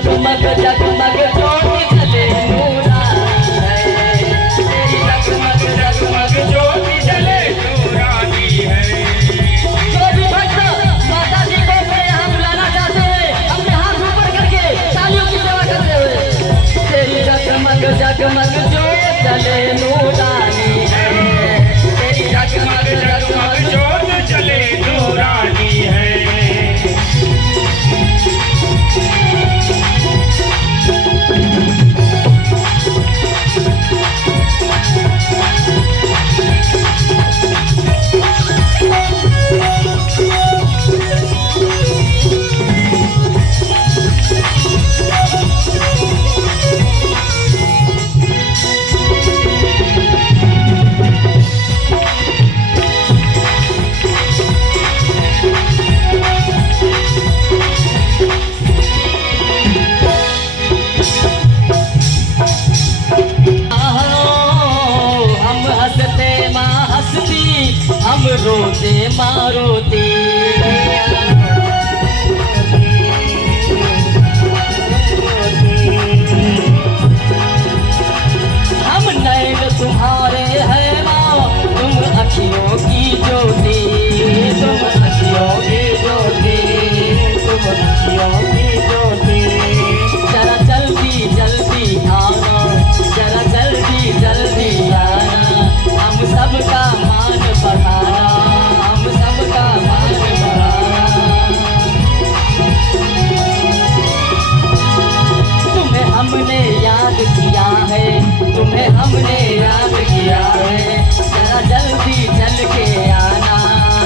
जगमग जगमग ज्योति जले नूरानी है, तेरी जगमग जगमग ज्योति जले नूरानी है। जो भी भक्त माता जी को अपने यहाँ बुलाना चाहते हैं, अपने हाथ ऊपर करके तालियों की सेवा करते हुए, तेरी जगमग जगमग ज्योति जले नूरानी है, तेरी जगमग जगमग ज्योति जले नूरानी है। हम रोते माँ रोते, हम नैन तुम्हारे हैं माँ, तुम अखियों की ज्योति, तुम अखियों की ज्योति, तुम अखियों की ज्योति। जरा जल्दी जल्दी आना, जरा जल्दी जल्दी आना, हम सबका मान बढ़ाना, हम सबका मान बढ़ाना। तुम्हें हमने याद किया है, तुम्हें हमने याद किया है, जरा जल्दी चल के आना,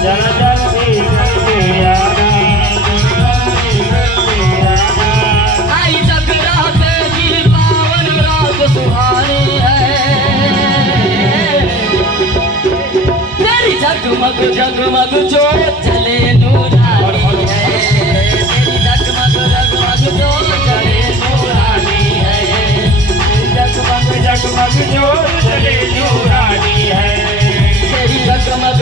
जरा जल्दी चल के आना। आई जगरात की पावन रात सुहानी है, तेरी जगमग जगमग ज्योत जले नूरानी है, तेरी जगमग जगमग ज्योत जले नूरानी है, जगमग जगमग ज्योत जले नूरानी है, तेरी जगमग